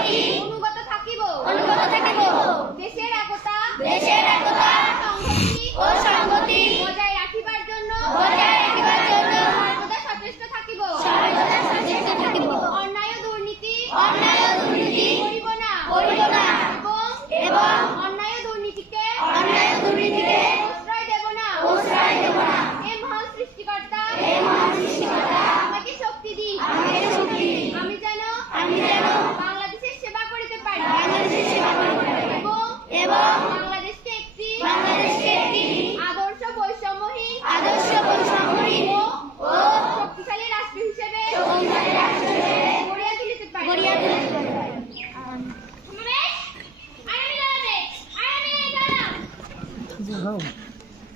প্রতি অনুগত থাকিব দেশের একতা সংহতি বজায় রাখিবার জন্য সর্বদা সচেষ্ট থাকিব অন্যায় ও দুর্নীতি করিব না এবং অন্যায় ও দুর্নীতিকে প্রশ্রয় দেব না হে মহান সৃষ্টিকর্তা আমাকে শক্তি দিন আমি যেন বাংলাদেশের সেবা করিতে পারি এবং বাংলাদেশকে একটি আদর্শ বৈষম্যহীন ও শক্তিশালী রাষ্ট্র হিসেবে গড়িয়া তুলিতে পারি। I am